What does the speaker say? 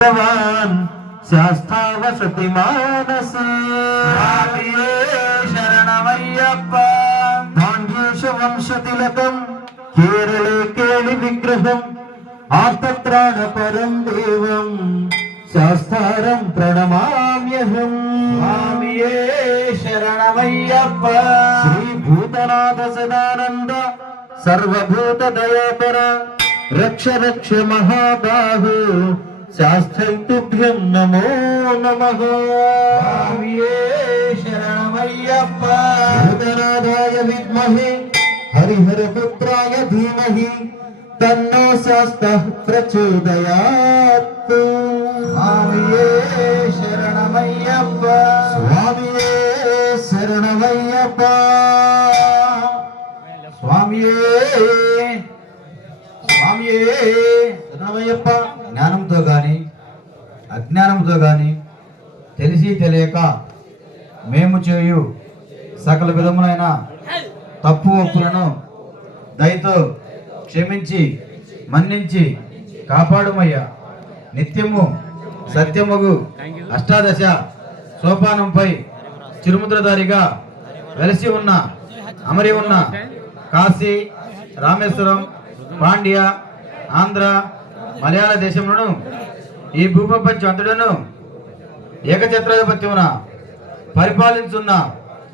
भगवान शास्ता वसति मानस शरणमय्यप्प पाण्ड्येश वंशतिलकं केरले केळि विग्रहम् आर्तत्राणपरं देवं शास्तारं प्रणमाम्यहम् स्वामिये शरणमय्यप्प श्री भूतनाथ सदानंद सर्वभूत दयापर रक्ष रक्ष महाबाहु शास्त्रैतुभ्यं नमो नमः स्वामिये शरणमय्यप्प भूतनाथाय विद्महे हरिहरपुत्राय धीमहि तन्नो शास्तः प्रचोदयात् स्वामिये शरणमय्यप्प स्वामिये शरणमय्यप्प स्वामिये स्वामिये शरणमय्यप्प జ్ఞానంతో గాని అజ్ఞానంతో గాని తెలిసి తెలియక మేము చేయు సకల విధములైన తప్పు ఒప్పులను దయతో క్షమించి మన్నించి కాపాడుమయ్యా. నిత్యము సత్యముగు అష్టాదశ సోపానంపై చిరుముద్రధారిగా వెలసి ఉన్న అమరి ఉన్న కాశీ, రామేశ్వరం, పాండ్య, ఆంధ్ర, మలయాళ దేశములను ఈ భూప్రపంచం అంతటను ఏకఛత్రాధిపత్యమున పరిపాలించున్న